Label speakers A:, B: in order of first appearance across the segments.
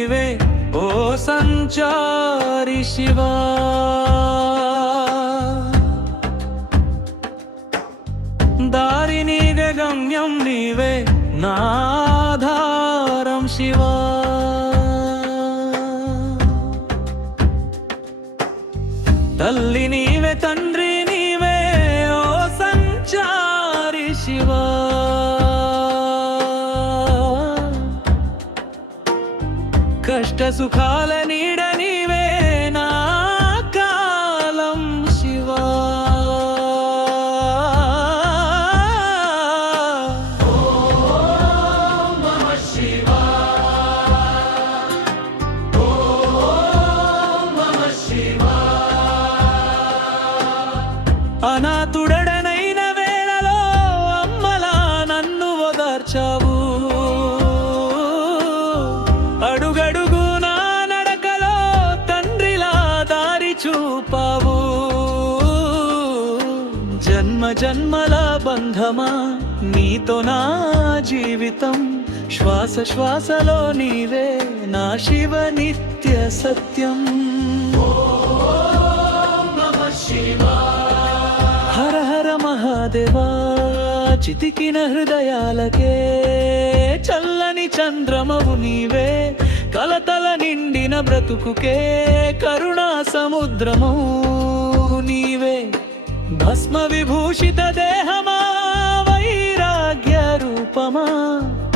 A: నీవే ఓ సంచారి శివా. దారి నీ గమ్యం నీవే నాధారం శివా. కష్ట సుఖాల నీడ నీవే నా కాలం శివా. జన్మల బంధమా? నీతో నా జీవితం. శ్వాస శ్వాసలో నీవే నా శివ నిత్య సత్యం. హర హర మహాదేవా చితికిన హృదయాలకే చల్లని చంద్రమవు నీవే. కలతల నిండిన బ్రతుకుకే కరుణా సముద్రము నీ భస్మ విభూషిత దేహమా వైరాగ్య రూపమా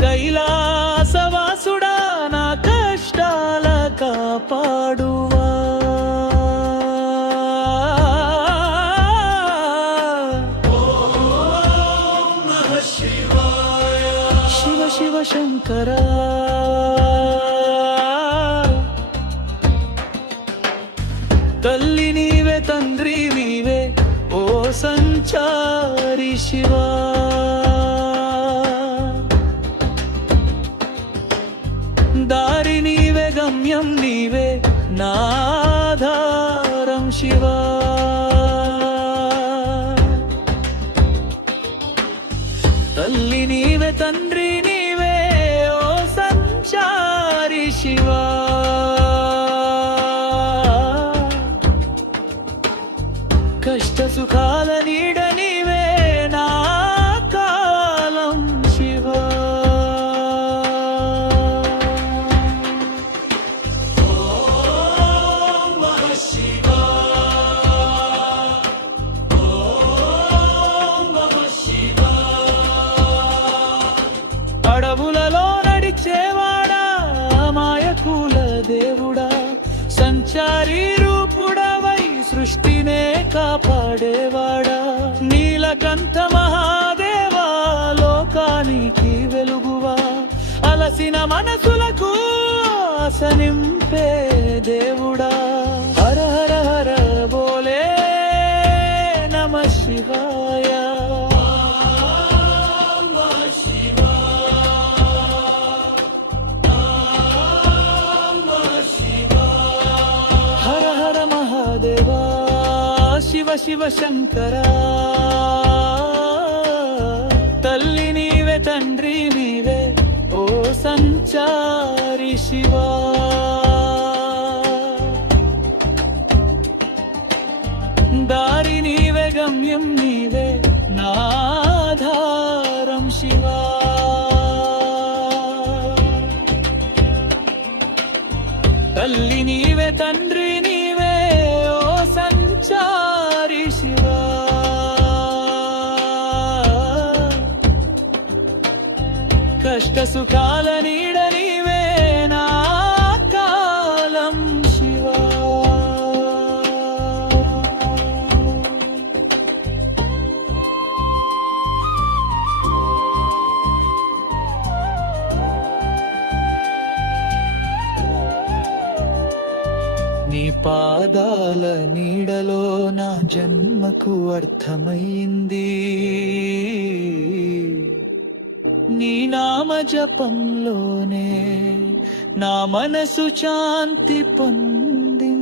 A: కైలాసవాసుడా నా కష్టాల కాపాడువా. శివ శివ శంకరా. తల్లి నీవే తండ్రి నీవే ఓ సంచారి శివా. కష్ట సుఖాల నీడ నీవే రూపుడవై సృష్టినే కాపాడేవాడా. నీలకంఠ మహాదేవా లోకానికి వెలుగువా. అలసిన మనసులకు ఆశనింపే దేవుడా. హర హర హర బోల శివ శివ శంకర. తల్లి నీవే తండ్రి నీవే ఓ సంచారి శివా. దారి నీవే గమ్యం నీవే నాధారం శివా. తల్లి నీవే తండ్రి కష్ట సుఖాల నీడ కాలం శివా. నీ పాదాల నీడలో నా జన్మకు అర్థమైంది. నీ నామ జపంలోనే నా మనసు శాంతి పొంది